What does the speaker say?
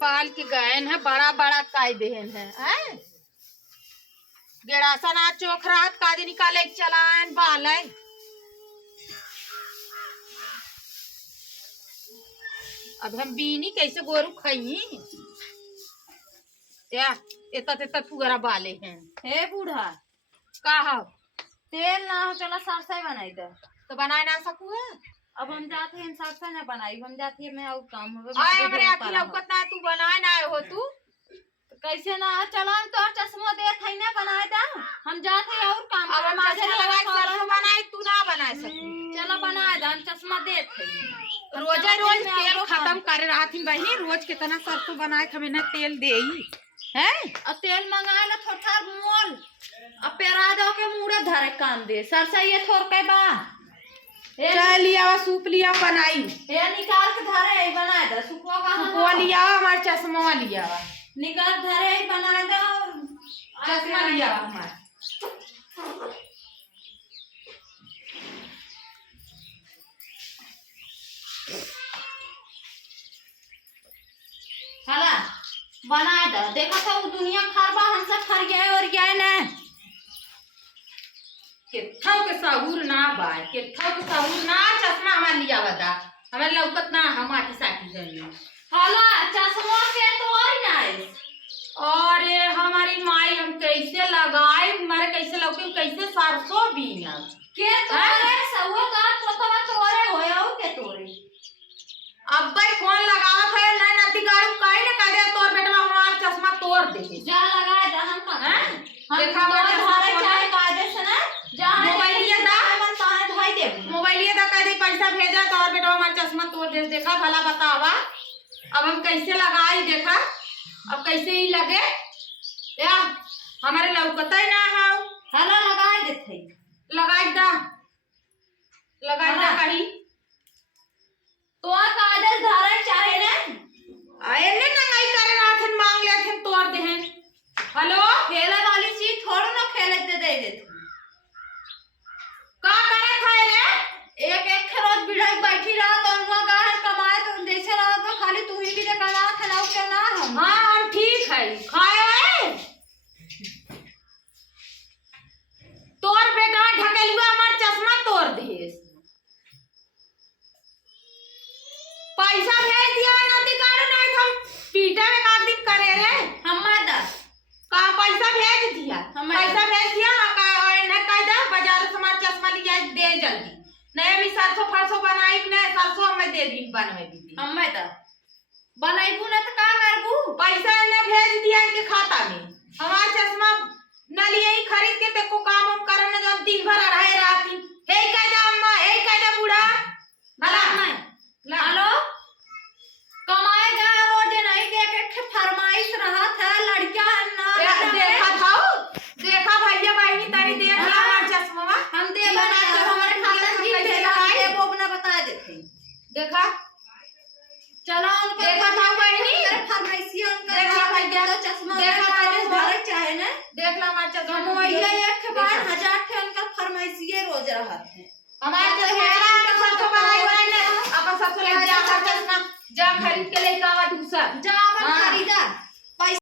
पाल के गहन है, बड़ा बड़ा काय देहन है, गेड़ासा ना चोखरा कादी निकाले चलान बाल है। अब हम बीनी कैसे गोरू खाई या एता तेता फुगरा बाले हैं। हे बूढ़ा का हो तेल ना हो चला सरसों बनाई दे तो बनाए ना सकू है। अब हम जाते हैं सरसों ना बनाई हम जाती है मैं और काम हो आए हमरे आखी लौकत ना तू बनाए ना हो तू कैसे ना चला हम तो चश्मा दे थे ना बनाए दा हम जाते हैं और काम अब हम चश्मा लगाए सरसों बनाए तू ना बनाए सकू। चला बनाए दा हम चश्मा दे थे रोजे रोज तेल खत्म करे रहा थी बहनी रोज कितना सरसों बनाए हमें ना तेल देई है। अब तेल मंगाए ला थोड़ा मोल अब पेरा दो के मुड़े धरे काम दे सरसों ये थोड़ के बा चल लिया सूप लिया बनाई ये निकाल के धरे ही बनाए दे सुखवा कहां वो लिया हमार चश्मा लिया निकाल धरे ही बनाए दे चश्मा लिया हमार हला बनाए दे देखा था वो दुनिया खरबा हम सब खर गए और गए ना केथाव के साहूर ना बाय केथाव के साहूर ना चश्मा हमार लिया बता हमार लौकत ना हमारी साथी जनी हला चश्मा के तो और ना अरे हमारी माई हम कैसे लगाए मारे कैसे लौके कैसे सरसों बीना के तोरे सवा का पोतवा तोरे होयो के तोरे अब भाई फोन लगावत है ना नती गाड़ू काई ना कह दे तोर बेटवा हमार चश्मा तोड़ दे जा लगाए दा हम का देखा हमार धारे चाहे कायदे से ना जहां मोबाइलिया दा मन ताने धोई दे मोबाइलिया दा कह दे पैसा भेजा तो और बेटवा हमार चश्मा तोड़ दे देखा भला बतावा अब हम कैसे लगाई देखा अब कैसे ही लगे या हमारे लौकता ही ना है हला लगाए देथे लगाई दा कहीं तो कायदे धारे चाहे ना आए ने नंगाई करे रहा थे मांग ले थे तोड़ दे हैं। हेलो खेले वाली चीज थोड़ी ना खेले दे देथे का करे था रे एक रोज बिड़ाई बैठी रहा तो उनका गाय कमाए तो जैसे रहा तो खाली तू ही भी कमा था ना उसके ना हम हां हम ठीक है खाए तोर बेटा ढकेलुआ हमार चश्मा तोड़ दे पैसा भेज दिया ना दिकारो नहीं हम पीटा में का दिन करे रे हमार दा का पैसा भेज दिया पैसा भेज दिया का न कायदा बाजार से हमार चश्मा लिया दे जल्दी नहीं अभी 700 बनाई ना 700 में दे दी बनवे दी हमें दा बनाईबू ना तो का करबू पैसा ने भेज दिया इनके खाता में हमार चश्मा न लिए ही खरीद के ते को काम हम करने जो दिन भर रहे रात हे कायदा अम्मा हे कायदा बूढ़ा भला मैं हेलो कमाए गया रोज नहीं देख के फरमाइश रहा था लड़का ना देखा भैया बहनी तारी देख ला हमार चश्मा हम दे बना के हमारे खाता में कैसे लगाए वो बना बता देते देखा चलो उनके देखा था बहनी फरमाइशी उनका देखा भैया तो चश्मा देखा काले भरे चाहे ना देख ला हमार चश्मा मोबाइल एक के बाद 1000 के उनका फरमाइशी रोज रहा है हमार चश्मा का सरसों बनाई हुआ है अपन सरसों ले जा चश्मा जा खरीद के लेके आवा दूसरा जा अपन खरीदा